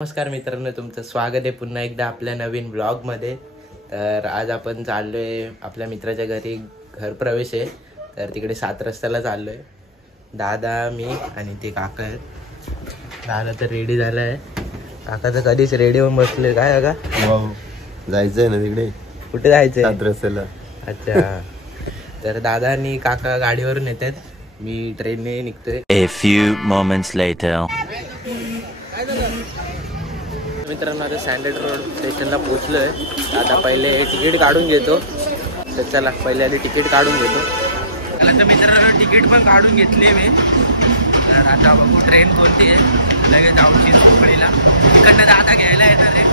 नमस्कार मित्रांनो, तुमचं स्वागत आहे पुन्हा एकदा आपल्या नवीन ब्लॉगमध्ये. तर आज आपण चाललोय आपल्या मित्राच्या घरी, घर प्रवेश आहे. तर तिकडे 7 रस्त्याला चाललोय. दादा, मी आणि ते काका आहेत. दादा तर रेडी झाला आहे, काका तर कधीच रेडी होऊन बसले. काय काका जायचंय ना तिकडे? कुठे जायचंय? 7 रस्त्याला. अच्छा. तर दादा आणि काका गाडीवरून येतात, मी ट्रेनने निघतोय. A few moments later. मित्रांनो, आता सँडल रोड स्टेशनला पोहोचलो आहे. आता पहिले तिकीट काढून घेतो. तर चला पहिले आधी तिकीट काढून घेतो. त्याला तर मित्रांनो तिकीट पण काढून घेतली मी. तर आता बघू ट्रेन कोणती आहे. लगेच जाऊन चिंचपोकळीला तिकडनं दादा घ्यायला येणार आहे.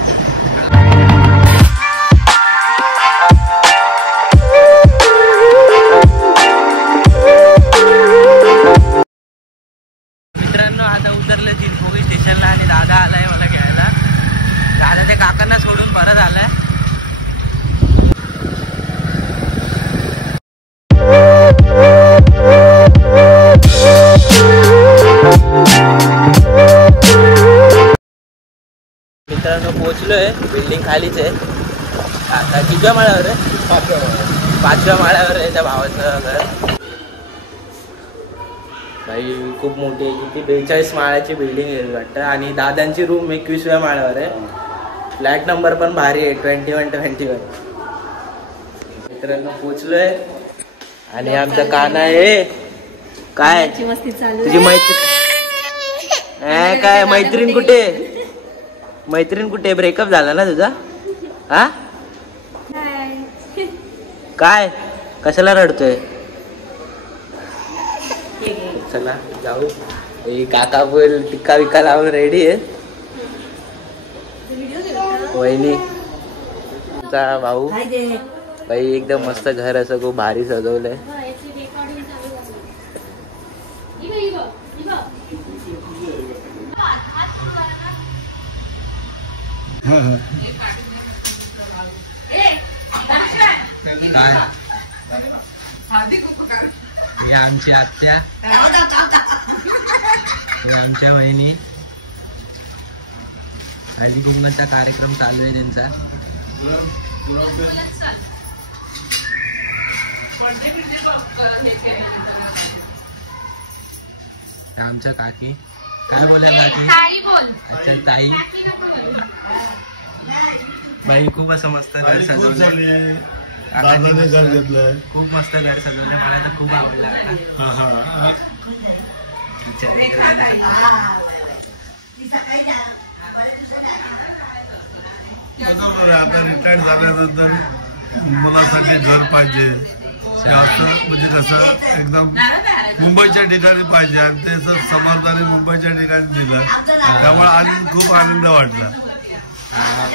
मित्रांनो, आता उतरलं चिंचपोकळी स्टेशनला आणि दादा आलाय मला घ्यायला. दादा त्या काकांना सोडून परत आलाय. मित्रांनो, पोहोचलोय. बिल्डिंग खालीच आहे. आता कितव्या माळ्यावर आहे? 5व्या माळ्यावर आहे त्या भावाचं घर. भाई खूप मोठी आहे, किती 42 माळ्याची बिल्डिंग आहे वाटतं. आणि दादांची रूम 21व्या माळ्यावर आहे. फ्लॅट नंबर पण भारी आहे, 2121. मित्रांनो पोचलोय आणि आमचा काना आहे. काय तुझी काय मैत्रीण कुठे? मैत्रीण कुठे? ब्रेकअप झाला ना तुझा? हा काय, कशाला रडतोय? चला जाऊ. काका बोल टिक्का विक्का लावून रेडी आहे. वहिनी, तुमचा भाऊ बाई एकदम मस्त घर असं खूप भारी सजवलंय. काय ही आमची आत्या, आमच्या बहिणी. हळदी कुंकवाचा कार्यक्रम चालू आहे त्यांचा. आमच्या काकी काय बोला काकी? अच्छा ताई. बाई खूप असं मस्त घर सजवलंय. खूप मस्त घर सजवलंय, मला तर खूप आवडलं. आता रिटायर्ड झाल्यानंतर मुलासाठी घर पाहिजे. म्हणजे कसं एकदम मुंबईच्या ठिकाणी पाहिजे आणि ते जर समर्थाने मुंबईच्या ठिकाणी दिलं त्यामुळे आज खूप आनंद वाटला.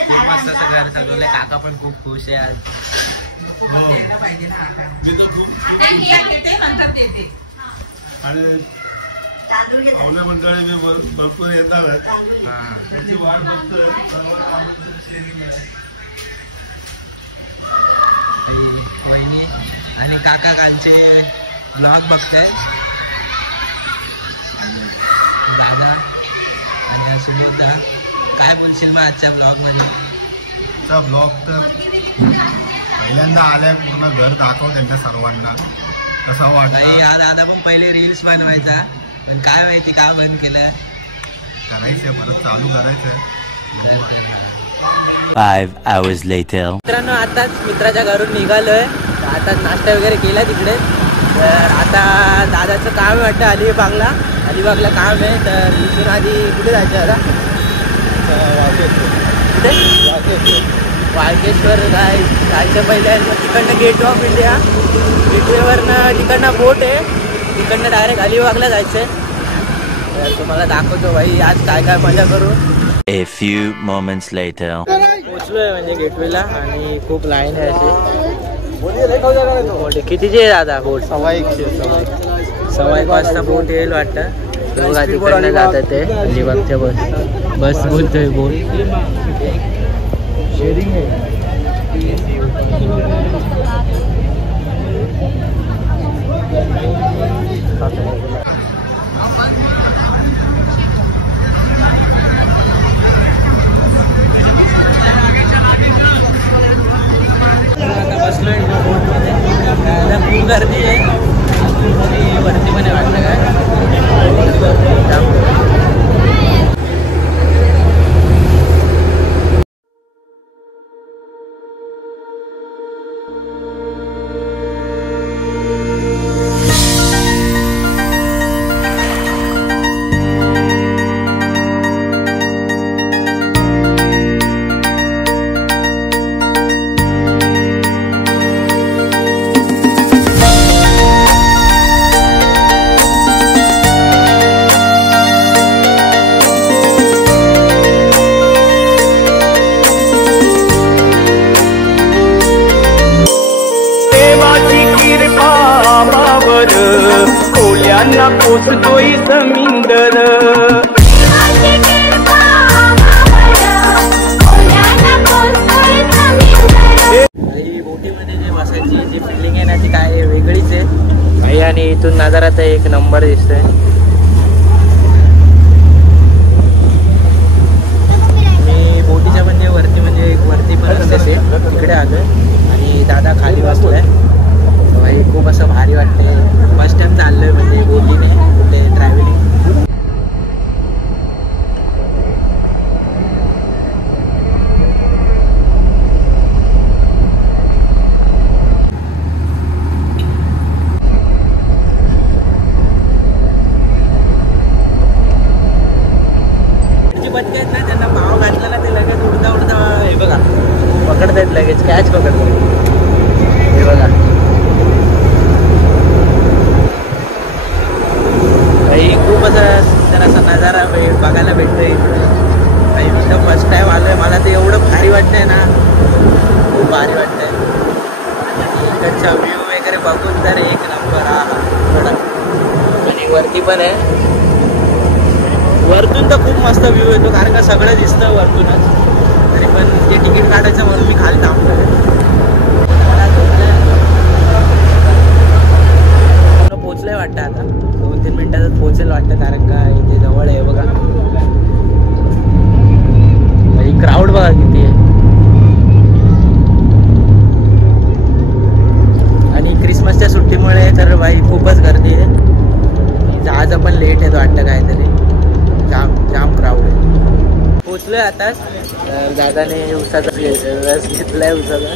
खूप मस्त असं घर सजवलंय. काका पण खूप खुश आहे आज. आणि पाहुणे मंडळी मी भरपूर येतात. त्याची वाट बघतोय. वहिनी आणि काकांची ब्लॉग बघताय. दादा आणि सुनीता, काय बोलशील मग आजच्या ब्लॉग मध्ये? ब्लॉग तर पहिल्यांदा आल्या, पुन्हा घर दाखव त्यांच्या सर्वांना कसं वाटतं. हा दादा पण पहिले रील्स बनवायचा, पण काय माहिती का बंद केलं. करायचंय, परत चालू करायचंय. 5 hours later. मित्रांनो, आताच मित्राच्या घरून निघालोय. आता नाश्ता वगैरे केला तिकडे. तर आता दादाचं काम आहे वाटतं अलिबागला काम आहे. तर इथून आधी कुठे जायचं आता? वाळकेश्वर जायचं पहिले. तिकडनं गेट ऑफ इंडिया, गेटवेवरनं तिकडनं बोट आहे, तिकडनं डायरेक्ट अलिबागला जायचं आहे. तर तुम्हाला दाखवतो भाई आज काय काय मजा करू. A few moments later. पोचलोय म्हणजे गेटवेला आणि खूप लाईन आहे अशी. कितीची आहे दादा बोट? 1:15 वाजता बोट येईल वाटतं. बघा तिकडनं जातात ते अलिबागच्या बस बोलतोय बोट. शेअरिंग आहे. फुलांना पोचतोय समिंदर. बोटीमध्ये जे बसायची जी फिलिंग आहे ना ती काय वेगळीच आहे भाई. आणि इथून नजारा तर एक नंबर दिसतोय. मी बोटीच्या म्हणजे वरती पण असते तिकडे आलोय आणि दादा खाली बसलाय भाई. खूप असं भारी वाटतंय. फर्स्ट टाइम चाललोय म्हणजे बोटीने कुठे ट्रॅव्हलिंग. बच्चे आहेत ना त्यांना पाव घातला ना ते लगेच उडता उडता हे बघा पकडतायत लगेच कॅच पकडतात. हे बघा काही खूप असं सुंदर असा नजारा बघायला भेटतोय काही. मी तर फर्स्ट टाइम आलोय. मला ते एवढं भारी वाटतंय ना खूप भारी वाटतंय. इकडचा व्ह्यू वगैरे बघून तर एक नंबर. हा थोडा आणि वरती पण आहे. वरतून तर खूप मस्त व्ह्यू येतो कारण का सगळं दिसतं वरतूनच. तरी पण ते तिकीट काढायचं म्हणून मी खाली थांबतोय. पोचलंय वाटतं आता 2-3 मिनिटातच पोचेल वाटतं कारण का इथे जवळ आहे बघा. क्राऊड बघा किती आहे. आणि क्रिसमसच्या सुट्टीमुळे तर भाई खूपच गर्दी आहे. जहाज पण लेट येतो वाटतं काहीतरी. जाम क्राऊड आहे. पोचलोय आताच. दादाने उसाचा रस घेतलाय उसाचा.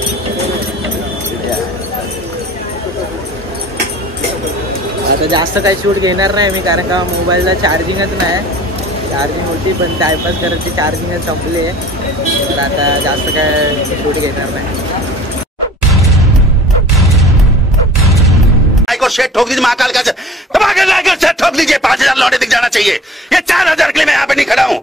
आता जास्त काही शूट घेणार नाही मी कारण का मोबाईलला चार्जिंगच नाही. चार्जिंग होती पण टाइमपास करत ती चार्जिंगच संपली आहे. तर आता जास्त काय शूट घेणार नाही. शेट ठोक दीजिए महाकाल का, सेट ठोक दीजिए. 5000 लौटे दिख जाना चाहिए. ये 4000 के लिए मैं यहाँ पे नहीं खड़ा हूँ.